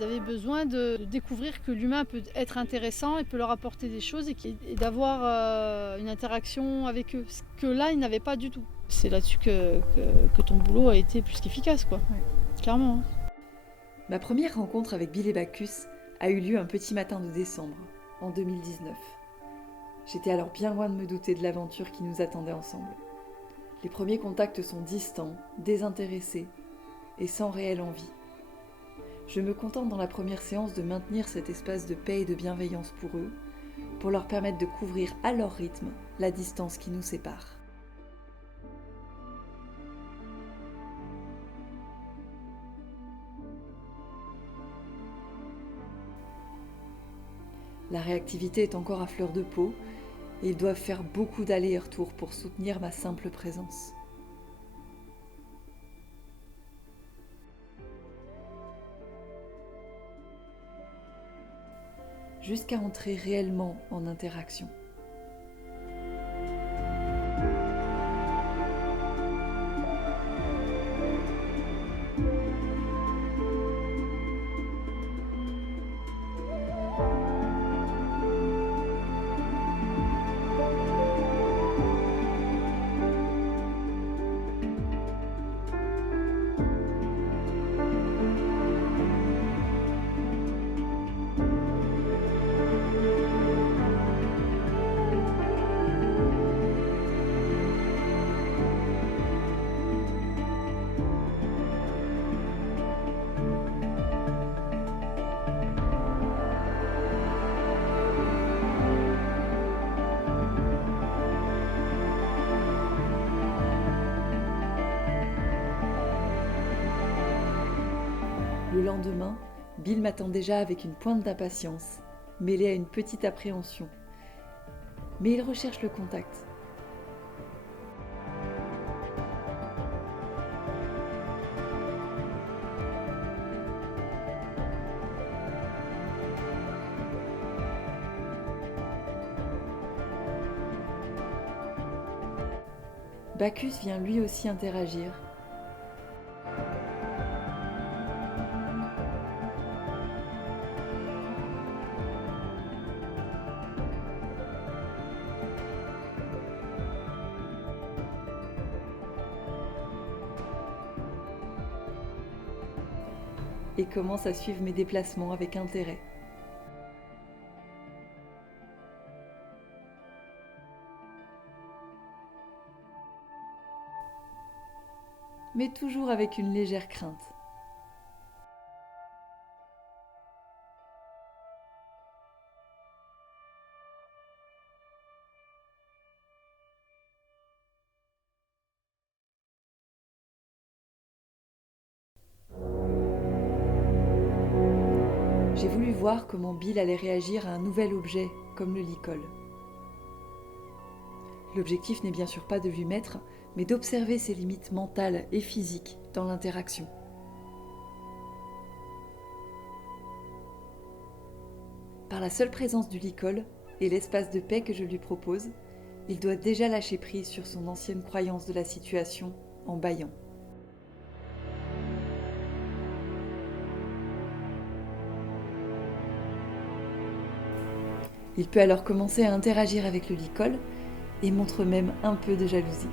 Ils avaient besoin de découvrir que l'humain peut être intéressant et peut leur apporter des choses et d'avoir une interaction avec eux. Ce que là, ils n'avaient pas du tout. C'est là-dessus que ton boulot a été plus qu'efficace, quoi. Ouais. Clairement. Hein. Ma première rencontre avec Bill et Bacchus a eu lieu un petit matin de décembre, en 2019. J'étais alors bien loin de me douter de l'aventure qui nous attendait ensemble. Les premiers contacts sont distants, désintéressés et sans réelle envie. Je me contente dans la première séance de maintenir cet espace de paix et de bienveillance pour eux, pour leur permettre de couvrir à leur rythme la distance qui nous sépare. La réactivité est encore à fleur de peau et ils doivent faire beaucoup d'allers et retours pour soutenir ma simple présence. Jusqu'à entrer réellement en interaction. Le lendemain, Bill m'attend déjà avec une pointe d'impatience, mêlée à une petite appréhension. Mais il recherche le contact. Bacchus vient lui aussi interagir. Et commence à suivre mes déplacements avec intérêt. Mais toujours avec une légère crainte. J'ai voulu voir comment Bill allait réagir à un nouvel objet, comme le licol. L'objectif n'est bien sûr pas de lui mettre, mais d'observer ses limites mentales et physiques dans l'interaction. Par la seule présence du licol et l'espace de paix que je lui propose, il doit déjà lâcher prise sur son ancienne croyance de la situation en bâillant. Il peut alors commencer à interagir avec le licol et montre même un peu de jalousie.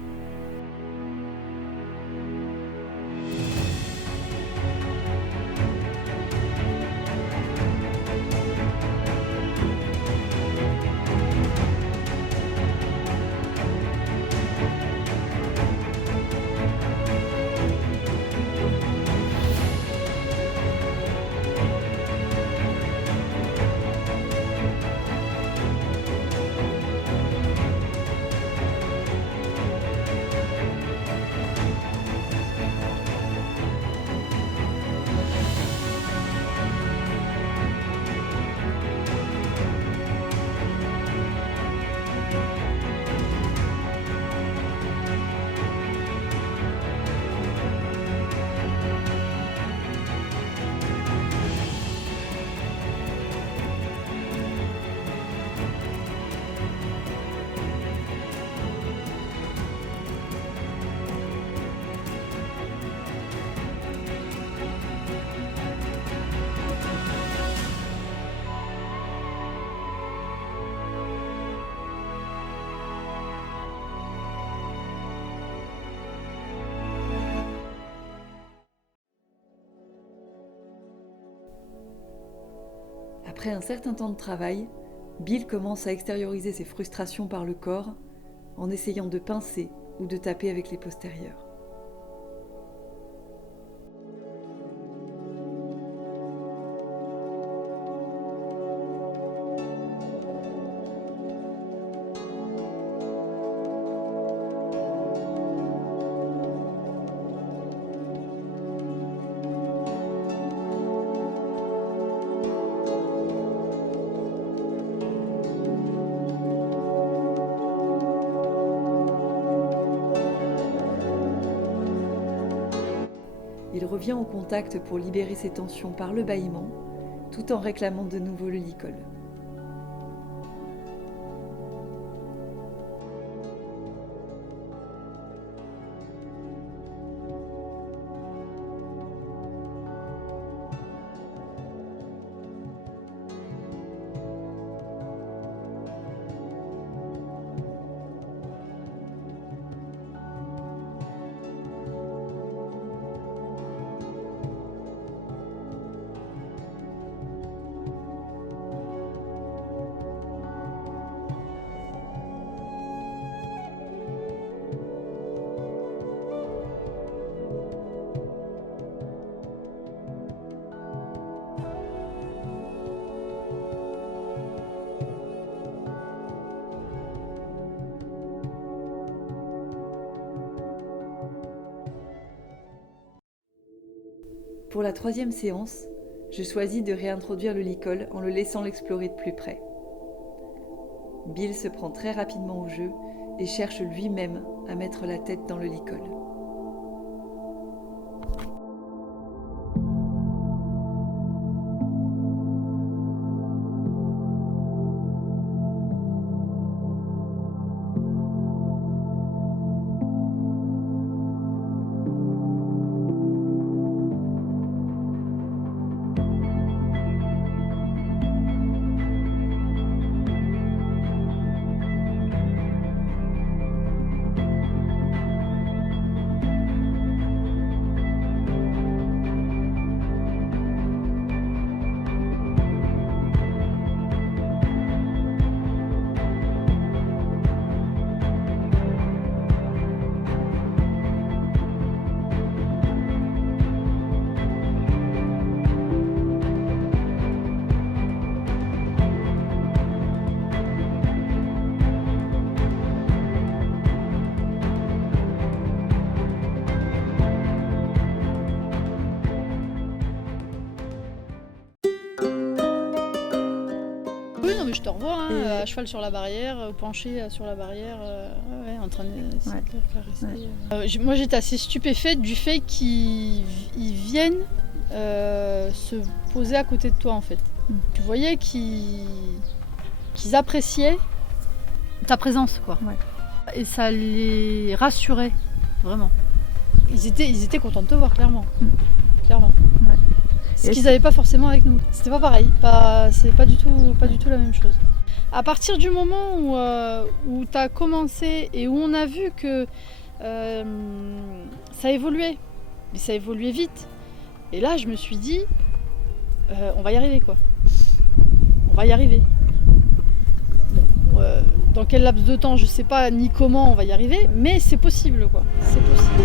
Après un certain temps de travail, Bill commence à extérioriser ses frustrations par le corps en essayant de pincer ou de taper avec les postérieurs. Il revient au contact pour libérer ses tensions par le bâillement, tout en réclamant de nouveau le licol. Pour la 3e séance, je choisis de réintroduire le licol en le laissant l'explorer de plus près. Bill se prend très rapidement au jeu et cherche lui-même à mettre la tête dans le licol. Oui, non, mais je te revois, hein, à cheval sur la barrière, penché sur la barrière, en train de se caresser. Moi, j'étais assez stupéfaite du fait qu'ils viennent se poser à côté de toi, en fait. Tu voyais qu'ils appréciaient ta présence, quoi. Et ça les rassurait, vraiment. Ils étaient contents de te voir, clairement. Clairement. Ce qu'ils n'avaient pas forcément avec nous. C'était pas pareil, c'est pas du tout la même chose. À partir du moment où tu as commencé et où on a vu que ça évoluait, mais ça évoluait vite. Et là, je me suis dit, on va y arriver, quoi. On va y arriver. Bon, dans quel laps de temps, je sais pas ni comment on va y arriver, mais c'est possible, quoi. C'est possible.